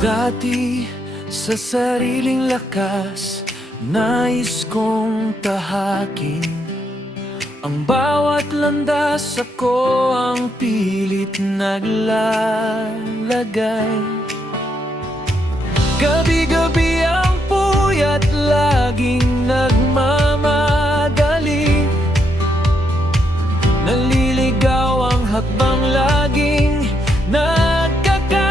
Dati sa sariling lakas, nais kong tahakin ang bawat landas. Ako ang pilit naglalagay. Gabi-gabi ang puyat, laging nagmamadali. Naliligaw ang hakbang, laging nagkakamali.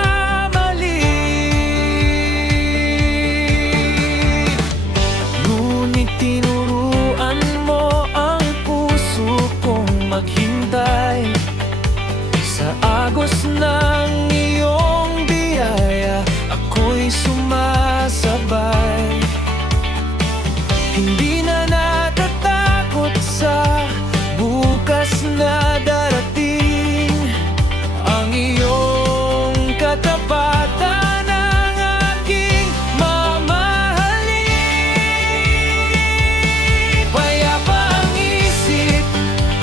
Ngunit tinuruan mo ang puso kong maghintay sa agos ng iyong biyaya. Ako'y sumasabay, hindi na natatakot sa bukas na darating. Ang iyong katapatan ang aking mamahalin. Payapa ang isip,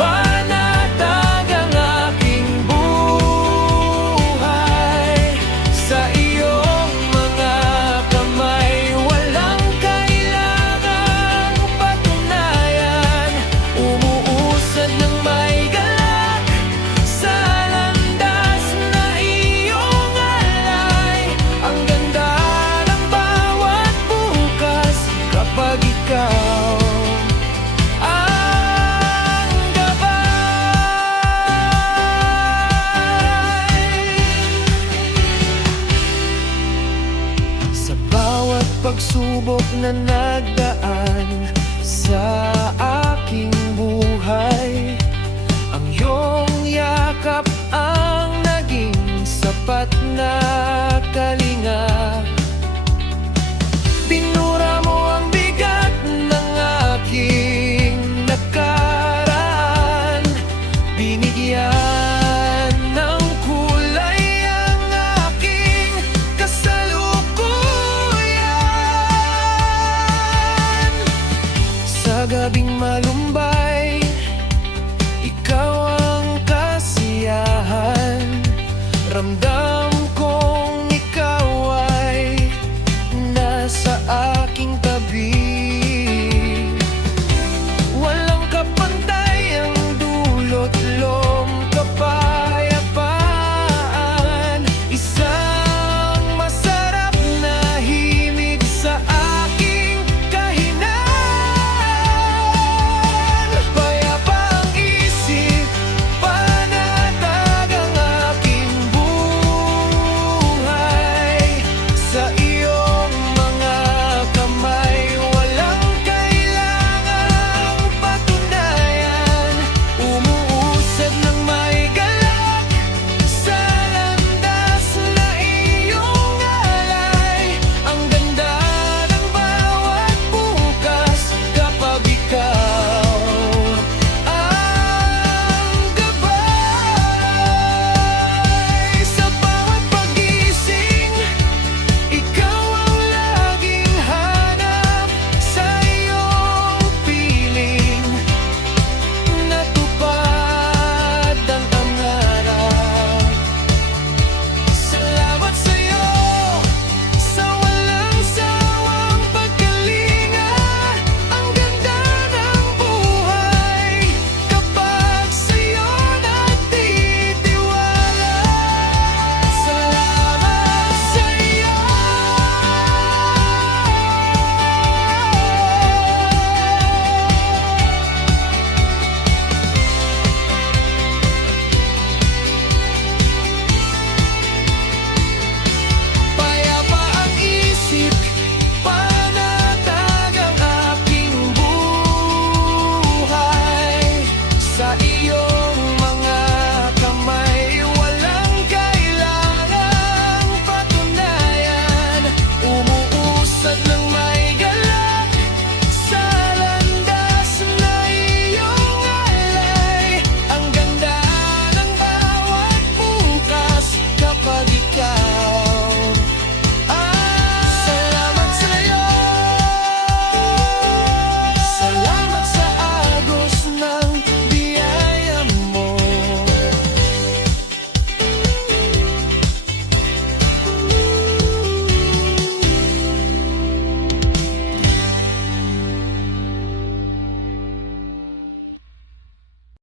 panatag ang aking buhay. Sa iyong mga kamay, walang kailangang patunayan. Umuusad ng may galak sa landas na iyong alay. Ang ganda ng bawat bukas kapag ikaw ang gabay. Sa bawat pagsubok na nagdaan sa aking buhay, ang iyong yakap ang naging sapat na